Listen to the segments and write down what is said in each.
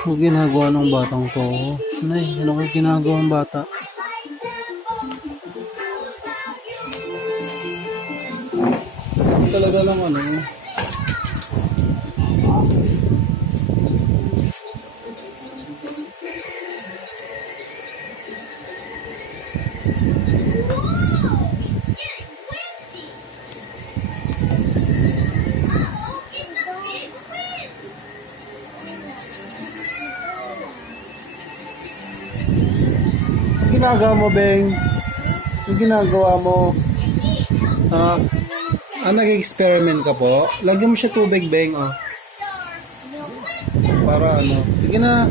Ano ginagawa ng batang to? Nay, ano kayo ginagawa ng bata? Talaga lang ano. Ang ginagawa mo, Beng? Ang ginagawa mo? Nag-experiment ka po? Lagyan mo siya tubig, Beng, oh. Para ano? Sige na.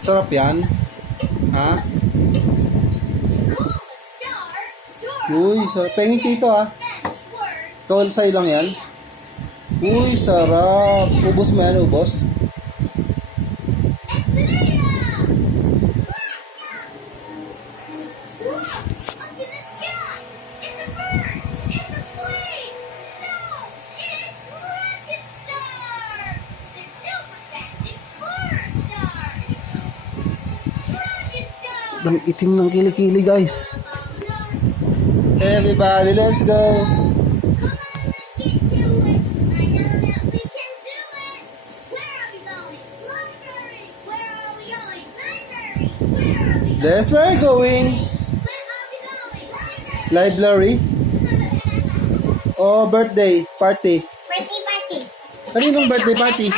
Sarap yan. Ha? Uy, sarap. Pengin dito, ha? Kawal sa'yo lang yan? Uy, sarap. Ubos mo yan, ubos? Ang itim ng kilikili, guys. Everybody, let's go. That's where we're going. Library. Oh, birthday party. Birthday party. Kaninong birthday party?